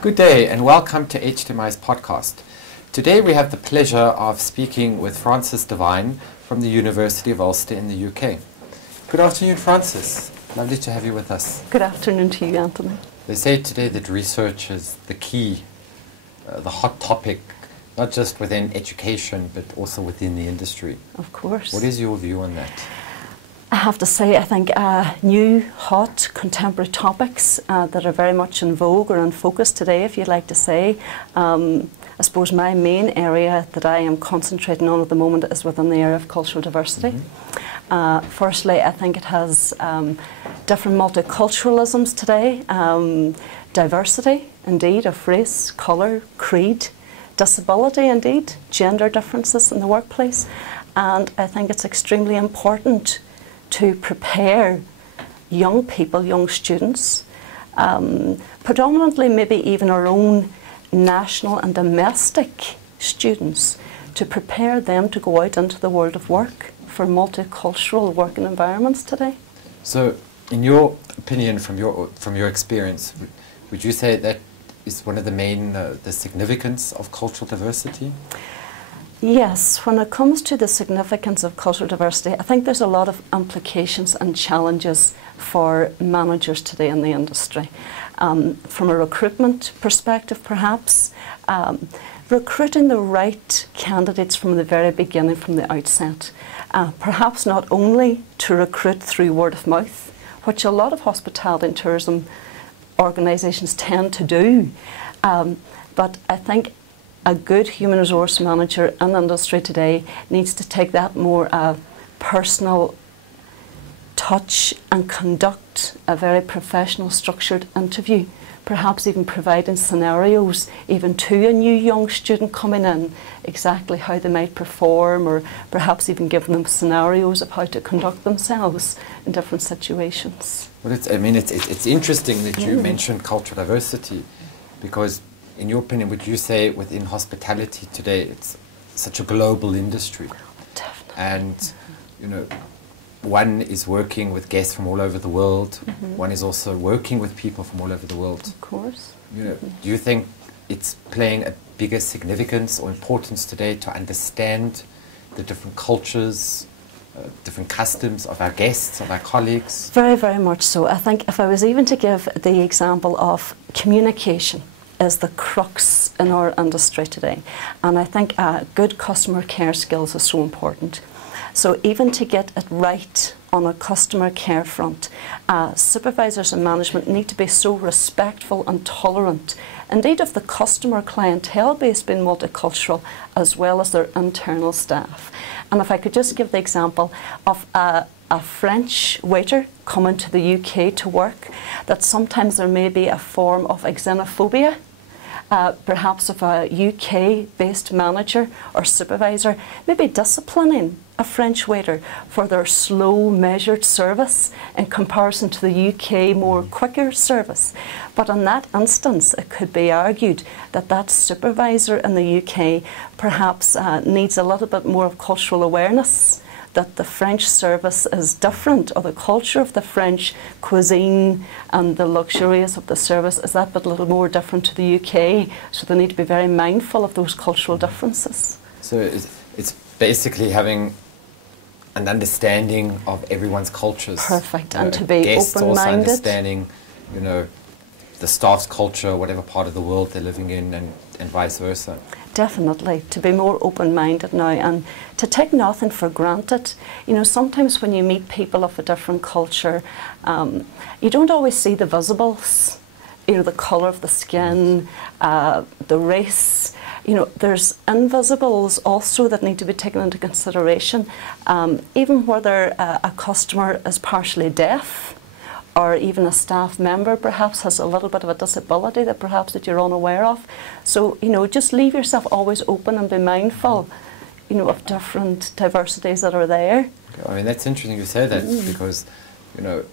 Good day and welcome to HTMi's podcast. Today we have the pleasure of speaking with Francis Devine from the University of Ulster in the UK. Good afternoon, Francis. Lovely to have you with us. Good afternoon to you, Anthony. They say today that research is the key, the hot topic, not just within education but also within the industry. Of course. What is your view on that? I have to say, I think new, hot, contemporary topics that are very much in vogue or in focus today, if you'd like to say. I suppose my main area that I am concentrating on at the moment is within the area of cultural diversity. Firstly, I think it has different multiculturalisms today, diversity, indeed, of race, colour, creed, disability, indeed, gender differences in the workplace. And I think it's extremely important to prepare young people, young students, predominantly maybe even our own national and domestic students, to prepare them to go out into the world of work for multicultural working environments today. So, in your opinion, from your experience, would you say that is one of the main, the significance of cultural diversity? Yes, when it comes to the significance of cultural diversity, I think there's a lot of implications and challenges for managers today in the industry. From a recruitment perspective, perhaps, recruiting the right candidates from the very beginning, from the outset. Perhaps not only to recruit through word of mouth, which a lot of hospitality and tourism organisations tend to do, but I think a good human resource manager in the industry today needs to take that more personal touch and conduct a very professional, structured interview, perhaps even providing scenarios even to a new young student coming in, exactly how they might perform, or perhaps even giving them scenarios of how to conduct themselves in different situations. Well, it's interesting that you mentioned cultural diversity, because in your opinion, would you say within hospitality today it's such a global industry? Definitely. And, you know, one is working with guests from all over the world, one is also working with people from all over the world. Of course. You know, do you think it's playing a bigger significance or importance today to understand the different cultures, different customs of our guests, of our colleagues? Very, very much so. I think if I was even to give the example of communication is the crux in our industry today. And I think good customer care skills is so important. So even to get it right on a customer care front, supervisors and management need to be so respectful and tolerant, indeed of the customer clientele base being multicultural, as well as their internal staff. And if I could just give the example of a French waiter coming to the UK to work, that sometimes there may be a form of xenophobia, perhaps of a UK-based manager or supervisor, maybe disciplining a French waiter for their slow, measured service in comparison to the UK more quicker service. But in that instance, it could be argued that that supervisor in the UK perhaps needs a little bit more of cultural awareness, that the French service is different, or the culture of the French cuisine and the luxurious of the service is that bit a little more different to the UK, so they need to be very mindful of those cultural differences. So it's basically having an understanding of everyone's cultures. Perfect, and to be guests open-minded. Also understanding, you know, the staff's culture, whatever part of the world they're living in, and vice versa. Definitely, to be more open-minded now and to take nothing for granted. You know, sometimes when you meet people of a different culture, you don't always see the visibles, you know, the colour of the skin, the race. You know, there's invisibles also that need to be taken into consideration, even whether a customer is partially deaf, or even a staff member perhaps has a little bit of a disability that perhaps that you're unaware of. So, you know, just leave yourself always open and be mindful, you know, of different diversities that are there. I mean, that's interesting you say that, because, you know,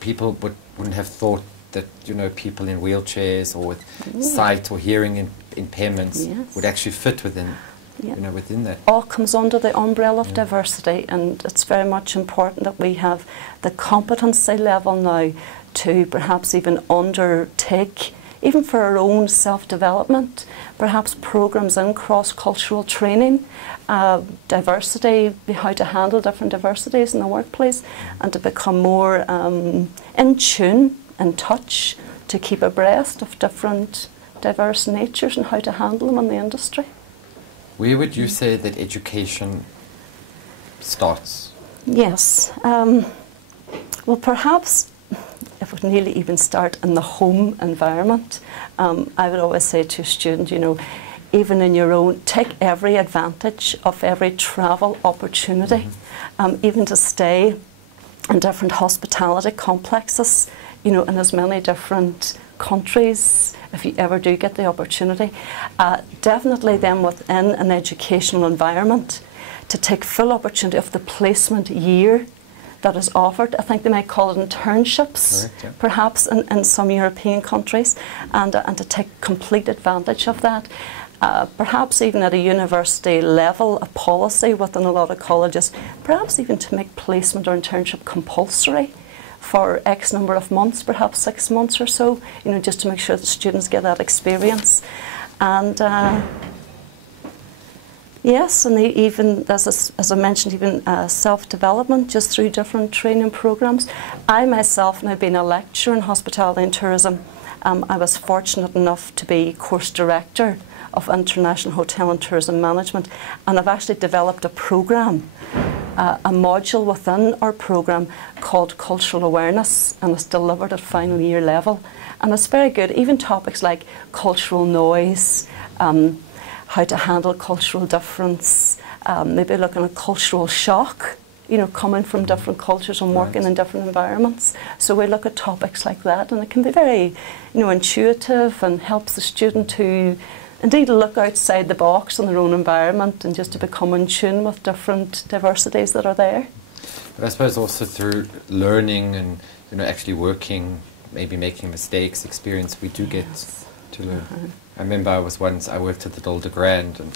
people wouldn't have thought that, you know, people in wheelchairs or with sight or hearing impairments would actually fit within, you know, within that. All comes under the umbrella of diversity, and it's very much important that we have the competency level now to perhaps even undertake even for our own self-development, perhaps programs in cross-cultural training, diversity, how to handle different diversities in the workplace, and to become more in tune, in touch, to keep abreast of different diverse natures and how to handle them in the industry. Where would you say that education starts? Yes. Well, perhaps it would nearly even start in the home environment. I would always say to a student, you know, even in your own, take every advantage of every travel opportunity, even to stay in different hospitality complexes, you know, in as many different countries, if you ever do get the opportunity. Definitely then within an educational environment, to take full opportunity of the placement year that is offered. I think they might call it internships, correct, yeah, perhaps in some European countries, and to take complete advantage of that. Perhaps even at a university level, a policy within a lot of colleges, perhaps even to make placement or internship compulsory for X number of months, perhaps 6 months or so, you know, just to make sure that students get that experience. And yes, and even, as I mentioned, even self-development just through different training programs. I myself, now being a lecturer in hospitality and tourism, I was fortunate enough to be course director of International Hotel and Tourism Management, and I've actually developed a programme, a module within our programme called Cultural Awareness, and it's delivered at final year level. And it's very good, even topics like cultural noise, how to handle cultural difference, maybe looking at cultural shock, you know, coming from different cultures and working in different environments. So we look at topics like that, and it can be very, you know, intuitive and helps the student to indeed look outside the box in their own environment and just to become in tune with different diversities that are there. But I suppose also through learning and, you know, actually working, maybe making mistakes, experience, we do get to learn. I remember I worked at the Dolder Grand, and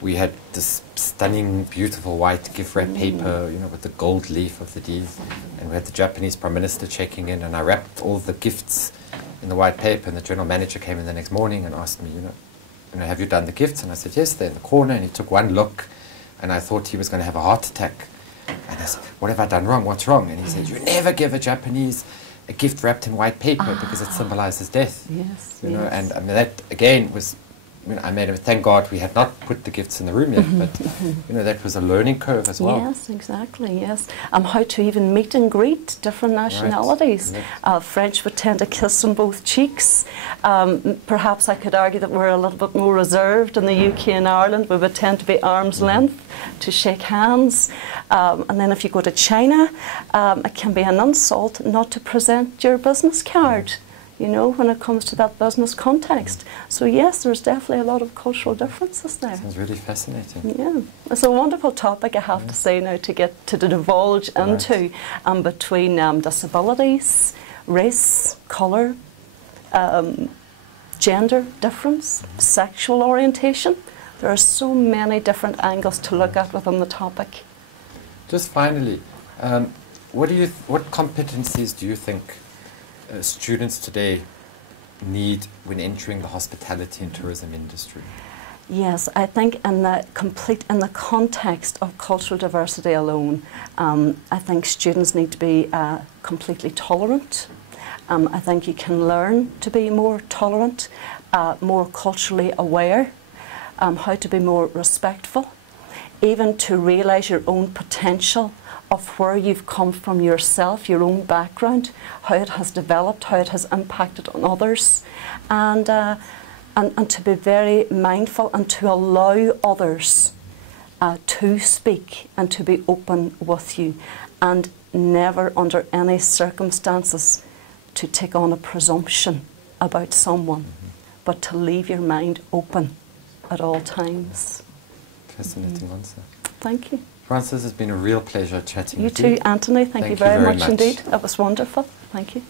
we had this stunning, beautiful white gift wrap paper, you know, with the gold leaf of the D, and we had the Japanese Prime Minister checking in, and I wrapped all the gifts in the white paper, and the general manager came in the next morning and asked me, you know, have you done the gifts? And I said, yes, they're in the corner. And he took one look, and I thought he was going to have a heart attack. And I said, what have I done wrong? What's wrong? And he said, you never give a Japanese a gift wrapped in white paper because it symbolizes death. Yes, you know, and I mean, that again was, I made it, thank God we had not put the gifts in the room yet, but you know, that was a learning curve as well. Yes, exactly, yes. How to even meet and greet different nationalities. Right. French would tend to kiss on both cheeks. Perhaps I could argue that we're a little bit more reserved in the UK and Ireland. We would tend to be arm's length to shake hands. And then if you go to China, it can be an insult not to present your business card, you know, when it comes to that business context. So yes, there's definitely a lot of cultural differences there. Sounds really fascinating. Yeah, it's a wonderful topic, I have to say now, to get to divulge into, between disabilities, race, colour, gender difference, sexual orientation. There are so many different angles to look at within the topic. Just finally, what competencies do you think students today need when entering the hospitality and tourism industry? Yes, I think in the context of cultural diversity alone, I think students need to be completely tolerant. I think you can learn to be more tolerant, more culturally aware, how to be more respectful, even to realise your own potential of where you've come from yourself, your own background, how it has developed, how it has impacted on others, and to be very mindful and to allow others to speak and to be open with you, and never under any circumstances to take on a presumption about someone, but to leave your mind open at all times. Fascinating answer. Thank you. Frances, it's been a real pleasure chatting with you. You too, Anthony. Thank you very much indeed. That was wonderful. Thank you.